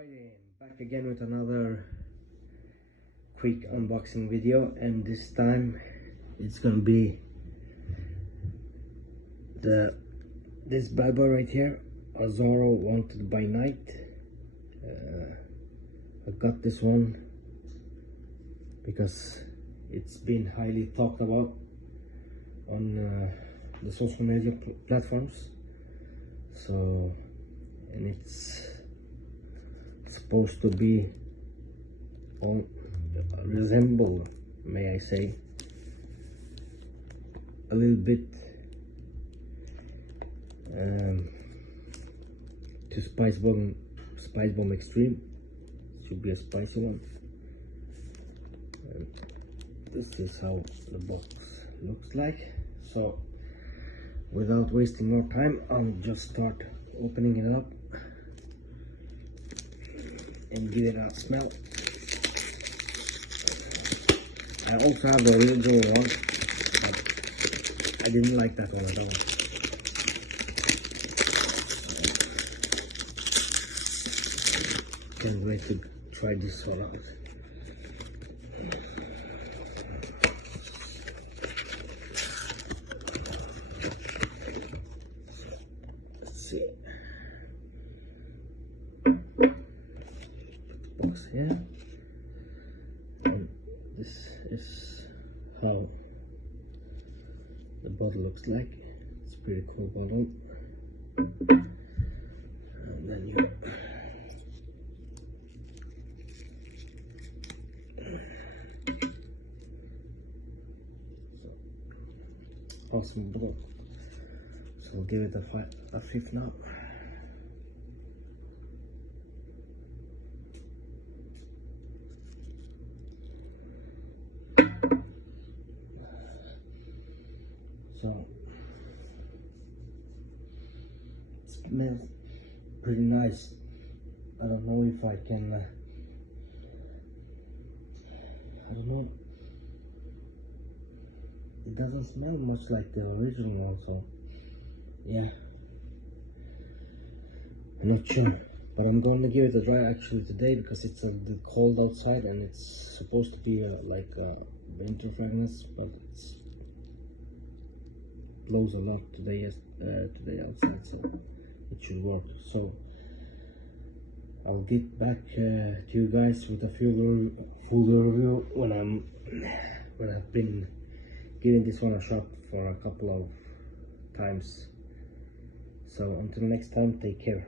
Alright, back again with another quick unboxing video, and this time it's gonna be this bad boy right here, Azzaro Wanted By Night. I got this one because it's been highly talked about on the social media platforms. So, and it's supposed to be resemble, may I say, a little bit to Spice Bomb Extreme. Should be a spicy one. And this is how the box looks like. So without wasting more time, I'll just start opening it up and give it a smell. I also have the original one, but I didn't like that one at all. Can't wait to try this one out. Let's see. Box here, and this is how the bottle looks like. It's a pretty cool bottle. And then you awesome bottle. So I'll give it a fifth now. So it smells pretty nice. I don't know if I can I don't know, it doesn't smell much like the original one, so yeah, I'm not sure, but I'm going to give it a try actually today because it's a bit cold outside and it's supposed to be like a winter fragrance, but it's blows a lot today outside, so it should work. So I'll get back to you guys with a full review when I've been giving this one a shot for a couple of times. So until next time, take care.